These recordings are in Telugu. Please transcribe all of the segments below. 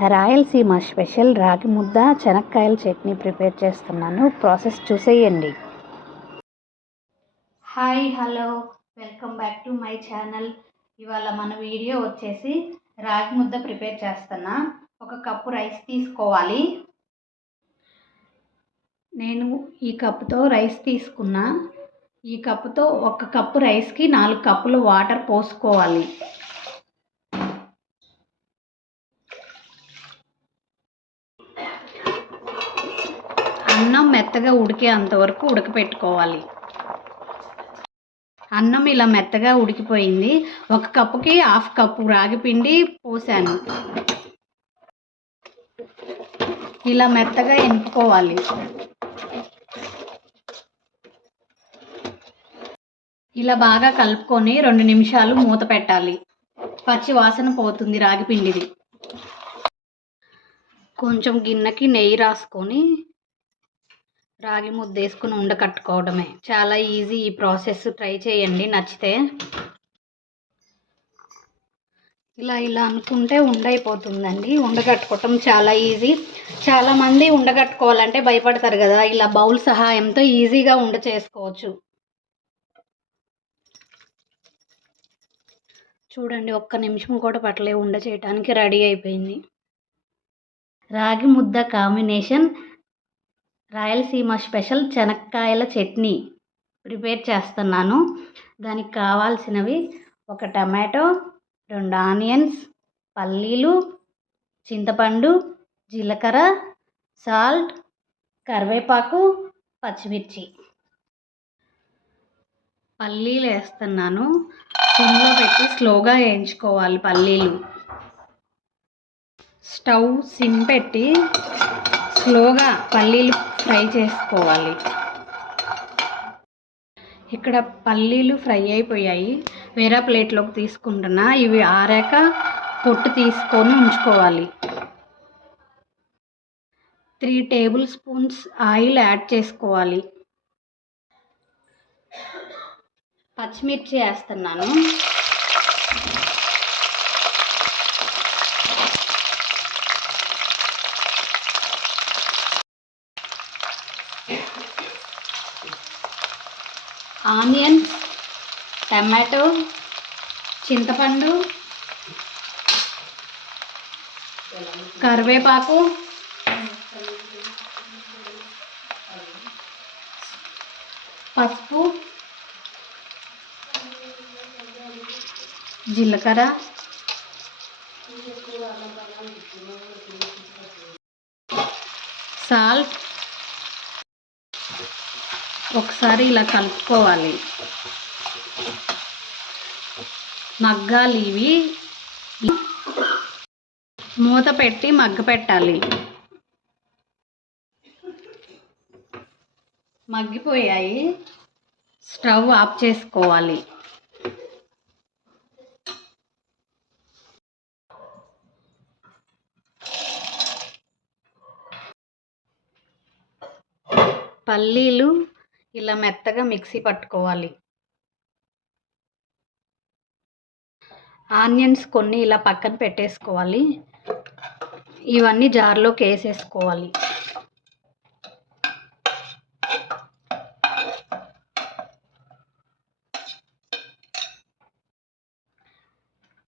రాయలసీమ స్పెషల్ రాగి ముద్ద చెనక్కాయల చట్నీ ప్రిపేర్ చేస్తున్నాను. ప్రాసెస్ చూసేయండి. Hi, hello, welcome back to my channel. ఇవాళ మన వీడియో వచ్చేసి రాగి ముద్ద ప్రిపేర్ చేస్తున్నా. 1 కప్పు రైస్ తీసుకోవాలి. నేను ఈ కప్పుతో రైస్ తీసుకున్నా. ఈ కప్పుతో 1 కప్పు రైస్కి 4 కప్పులు వాటర్ పోసుకోవాలి. అన్నం మెత్తగా ఉడికేంతవరకు ఉడకపెట్టుకోవాలి. అన్నం ఇలా మెత్తగా ఉడికిపోయింది. 1 కప్పుకి 1/2 కప్పు రాగి పిండి పోసాను. ఇలా మెత్తగా ఎనుపుకోవాలి. ఇలా బాగా కలుపుకొని 2 నిమిషాలు మూత పెట్టాలి. పచ్చి వాసన పోతుంది రాగి పిండిది. కొంచెం గిన్నెకి నెయ్యి రాసుకొని రాగి ముద్ద వేసుకుని ఉండకట్టుకోవడమే. చాలా ఈజీ ఈ ప్రాసెస్. ట్రై చేయండి నచ్చితే. ఇలా అనుకుంటే ఉండైపోతుందండి. ఉండగట్టుకోవటం చాలా ఈజీ. చాలామంది ఉండగట్టుకోవాలంటే భయపడతారు కదా. ఇలా బౌల్ సహాయంతో ఈజీగా ఉండ చేసుకోవచ్చు. చూడండి, 1 నిమిషం కూడా పట్టలే ఉండ చేయడానికి రెడీ అయిపోయింది. రాగి ముద్ద కాంబినేషన్ రాయలసీమ స్పెషల్ చెనక్కాయల చట్నీ ప్రిపేర్ చేస్తున్నాను. దానికి కావాల్సినవి 1 టమాటో, 2 ఆనియన్స్, పల్లీలు, చింతపండు, జీలకర్ర, సాల్ట్, కరివేపాకు, పచ్చిమిర్చి. పల్లీలు వేస్తున్నాను. సిమ్లో పెట్టి స్లోగా వేయించుకోవాలి పల్లీలు. స్టవ్ సిమ్ పెట్టి స్లోగా పల్లీలు ఫ్రై చేసుకోవాలి. ఇక్కడ పల్లీలు ఫ్రై అయిపోయాయి. వేరే ప్లేట్లోకి తీసుకుంటున్నా. ఇవి ఆరాక పొట్టు తీసుకొని ఉంచుకోవాలి. 3 టేబుల్ స్పూన్స్ ఆయిల్ యాడ్ చేసుకోవాలి. పచ్చిమిర్చి వేస్తున్నాను. ఆనియన్, టమాటో, చింతపండు, కరివేపాకు, పసుపు, జీలకర్ర, సాల్ట్. ఒకసారి ఇలా కలుపుకోవాలి. మగ్గాలి ఇవి. మూత పెట్టి మగ్గపెట్టాలి. మగ్గిపోయాయి. స్టవ్ ఆఫ్ చేసుకోవాలి. పల్లీలు ఇలా మెత్తగా మిక్సీ పట్టుకోవాలి. ఆనియన్స్ కొన్ని ఇలా పక్కన పెట్టేసుకోవాలి. ఇవన్నీ జార్లోకి వేసేసుకోవాలి.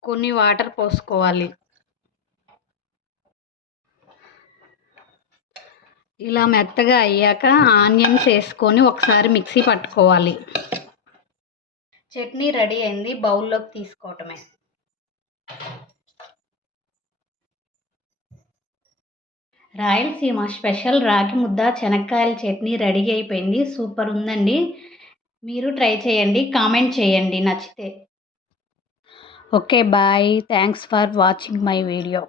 కొన్ని వాటర్ పోసుకోవాలి. ఇలా మెత్తగా అయ్యాక ఆనియన్స్ వేసుకొని ఒకసారి మిక్సీ పట్టుకోవాలి. చట్నీ రెడీ అయింది. బౌల్లోకి తీసుకోవటమే. రాయలసీమ స్పెషల్ రాగి ముద్ద చెనక్కాయల చట్నీ రెడీ అయిపోయింది. సూపర్ ఉందండి. మీరు ట్రై చేయండి. కామెంట్ చేయండి నచ్చితే. Okay, bye. Thanks for watching my video.